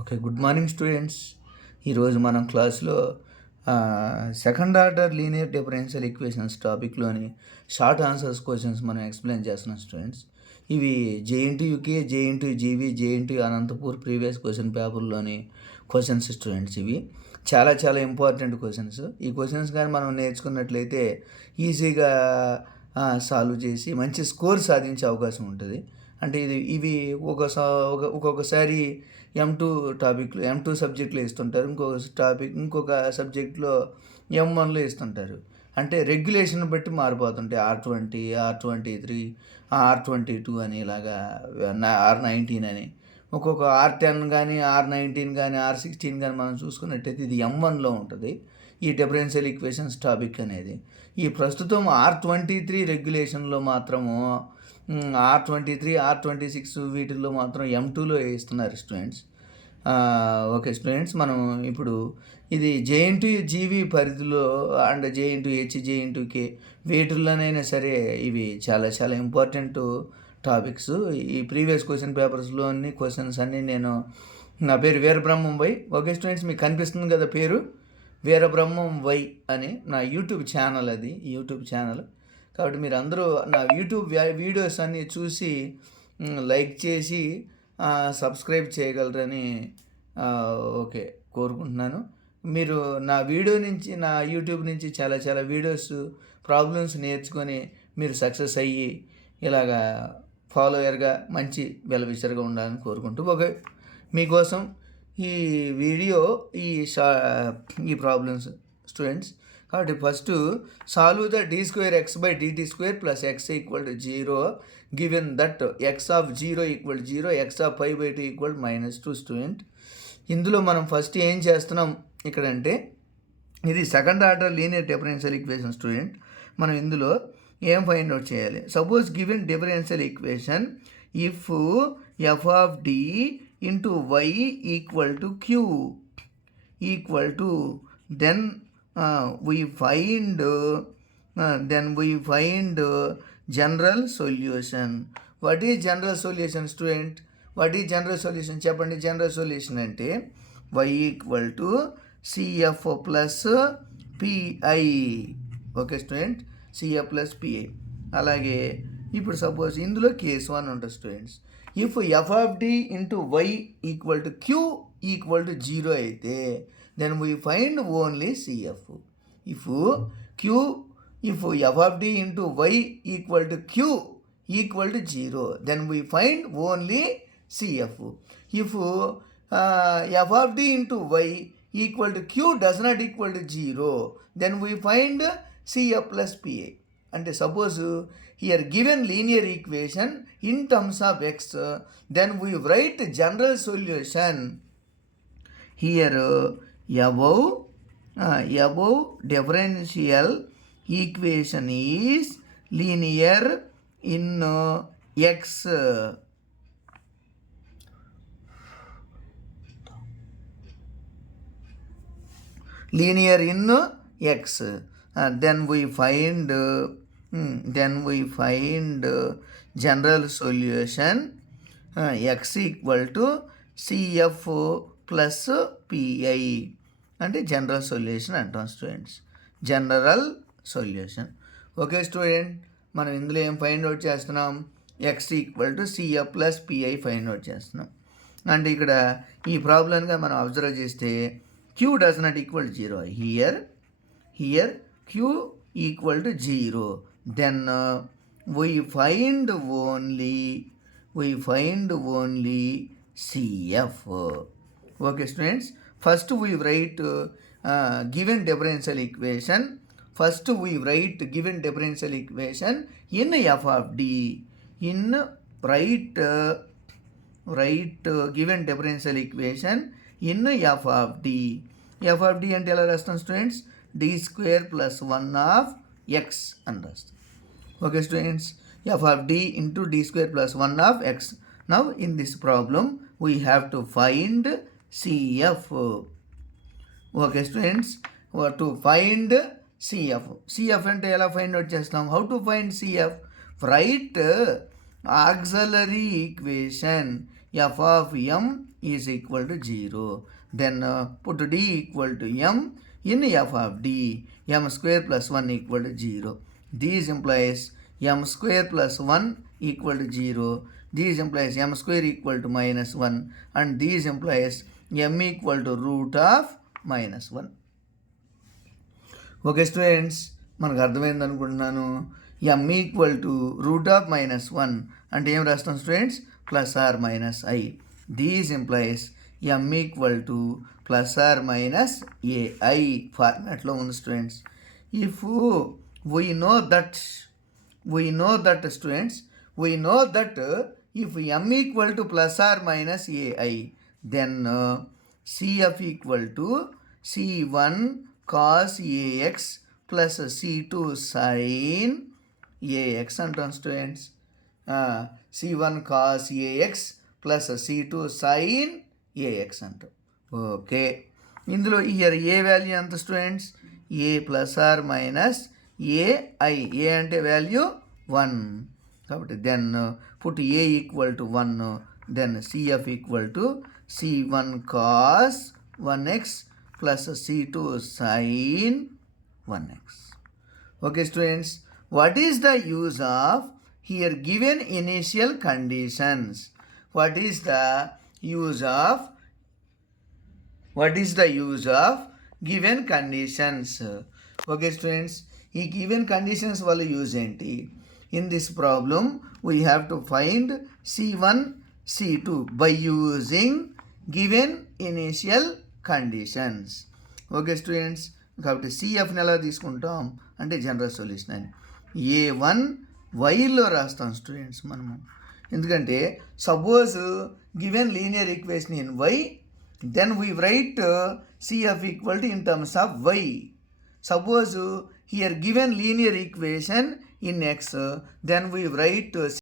Okay, good morning students. ఈరోజు మనం క్లాస్లో second order linear differential equations టాపిక్లోని షార్ట్ ఆన్సర్స్ క్వశ్చన్స్ మనం ఎక్స్ప్లెయిన్ చేస్తున్నాం స్టూడెంట్స్. ఇవి JNTUK, JNTU JNTU Anantapur previous question పేపర్లోని క్వశ్చన్స్ స్టూడెంట్స్. ఇవి చాలా చాలా ఇంపార్టెంట్ క్వశ్చన్స్. ఈ క్వశ్చన్స్ కానీ మనం నేర్చుకున్నట్లయితే ఈజీగా సాల్వ్ చేసి మంచి స్కోర్ సాధించే అవకాశం ఉంటుంది. అంటే ఇవి ఒక్కొక్కసారి M2 టాపిక్లో M2 సబ్జెక్ట్లో ఇస్తుంటారు, ఇంకొక సబ్జెక్ట్లో M1లో ఇస్తుంటారు. అంటే రెగ్యులేషన్ బట్టి మారిపోతుంటాయి. R20, R23, R22 అని, ఇలాగా R19 అని, ఒక్కొక్క R10 కానీ, R19 కానీ, R16 కానీ మనం చూసుకున్నట్టయితే ఇది M1లో ఉంటుంది ఈ డిఫరెన్షియల్ ఈక్వేషన్స్ టాపిక్ అనేది. ఈ ప్రస్తుతం R23 రెగ్యులేషన్లో మాత్రము R23, R26 వీటిల్లో మాత్రం M2లో ఇస్తున్నారు స్టూడెంట్స్. ఓకే స్టూడెంట్స్, మనం ఇప్పుడు ఇది జేఎన్టీయూ జీవీ పరిధిలో అండ్ జేఎన్టీయూహెచ్, జేఎన్టీయూకే వీటిల్లోనైనా సరే ఇవి చాలా చాలా ఇంపార్టెంట్ టాపిక్స్. ఈ ప్రీవియస్ క్వశ్చన్ పేపర్స్లోని క్వశ్చన్స్ అన్నీ నా పేరు వీరబ్రహ్మం వై. ఓకే స్టూడెంట్స్, మీకు కనిపిస్తుంది కదా పేరు వీరబ్రహ్మం వై అని నా యూట్యూబ్ ఛానల్, అది యూట్యూబ్ ఛానల్. కాబట్టి మీరు అందరూ నా యూట్యూబ్ వీడియోస్ అన్నీ చూసి లైక్ చేసి సబ్స్క్రైబ్ చేయగలరని ఓకే కోరుకుంటున్నాను. మీరు నా యూట్యూబ్ నుంచి చాలా చాలా వీడియోస్, ప్రాబ్లమ్స్ నేర్చుకొని మీరు సక్సెస్ అయ్యి ఇలాగా ఫాలోయర్గా మంచి వెల్విషర్గా ఉండాలని కోరుకుంటూ ఓకే మీకోసం ఈ వీడియో ఈ ప్రాబ్లమ్స్ స్టూడెంట్స్. కాబట్టి first solve the d² x/dt² plus x equal to 0 given that x of 0 equal 0, x of π/2 equal -2 student. ఇందులో మనం ఫస్ట్ ఏం చేస్తున్నాం ఇక్కడంటే, ఇది second order linear differential equation student. మనం ఇందులో ఏం ఫైండ్ అవుట్ చేయాలి? Suppose given differential equation if f of d into y equal to q equal to then we find general solution. What is general solution student? What is general solution? చెప్పండి. general solution అంటే y equal to cf plus pi. Okay student, cf plus pi. అలాగే ఇప్పుడు suppose ఇందులో case 1 ఉంటుంది students. If f of d into y equal to q equal to 0 అయితే then we find only CF. If f of d into y equal to q equal to 0, then we find only CF. If f of d into y equal to q does not equal to 0, then we find CF plus PA. And suppose here given linear equation in terms of x, then we write general solution here. Above differential equation is linear in x. Linear in x. Then we find general solution x equal to CF plus PI. అంటే general solution అంటాం students. General solution. Okay student, మనం ఇందులో ఏం find out చేస్తున్నాం? X equal to CF plus PI find out చేస్తున్నాం. అంటే ఇక్కడ ఈ ప్రాబ్లంగా మనం అబ్జర్వ్ చేస్తే Q does not equal 0. Here Q equal to 0. Then we find only CF. Okay students, first we write given differential equation. In f of d. Write given differential equation in f of d. f of d అంటే ఎలా రాస్తాం students? d² plus 1 of x అని రాస్తాం. Okay students, f of d into d² plus 1 of x. Now in this problem we have to find CF. Okay students, to find CF అంటే ఎలా find out చేస్తాం? How to find CF? Right auxiliary equation f of m is equal to 0. Then put d equal to m in f of d, m square plus 1 equal to 0. This implies m square plus 1 equal to 0. This implies m square equal to minus 1, and this implies m equal to root of minus 1. Okay students, మనకు అర్థమైంది అనుకుంటున్నాను. m equal to root of minus 1 అంటే ఏం రాస్తాం students, plus or minus i. This implies m equal to plus or minus a i ఫార్మాట్లో ఉంది students. If we know that students, we know that if m equal to plus or minus ai, then cf equal to c1 cos ax plus c2 sin ax అంటాం స్టూడెంట్స్. c1 cos ax plus c2 sin ax అంటాం. Okay, ఇందులో ఇయర్ a value ఎంత students, a plus or minus a i. A అంటే value 1 కాబట్టి then put a equal to 1, then CF equal to c1 cos 1x plus c2 sin 1x. Okay students, what is the use of here given initial conditions? What is the use of given conditions? Okay students, ఈ given conditions వల్ల use ఏంటి? In this problem, we have to find C1, C2 by using given initial conditions. Okay students, కాబట్టి CFని ఎలా తీసుకుంటాం అంటే general solution అని A1 వైలో రాస్తాం students మనము. ఎందుకంటే suppose given linear equation in y, then we write CF equal to in terms of y. Suppose here given linear equation in x, then we write